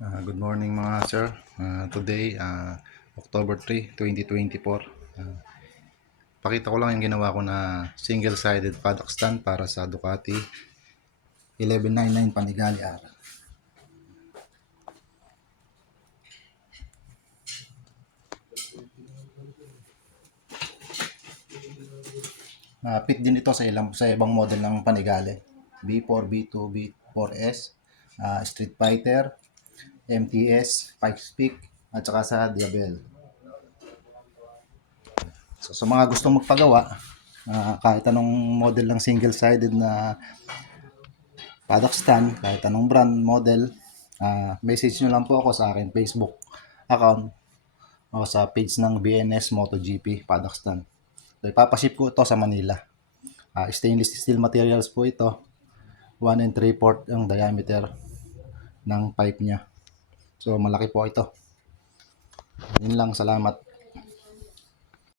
Good morning mga sir. Today, October 3, 2024. Pakita ko lang yung ginawa ko na single-sided paddock stand para sa Ducati 1199 Panigale R. Fit din ito sa ibang model ng Panigale. B4, B2, B4S, Street Fighter, MTS, Pikes Peak, at saka sa Diabel. So, sa mga gustong magpagawa, kahit anong model ng single-sided na paddock stand, kahit anong brand, model, message nyo lang po ako sa akin Facebook account o sa page ng BNS MotoGP paddock stand. So, ipapaship ko ito sa Manila. Stainless steel materials po ito. 1 and 3/4 ang diameter ng pipe niya. So malaki po ito. Yun lang, salamat.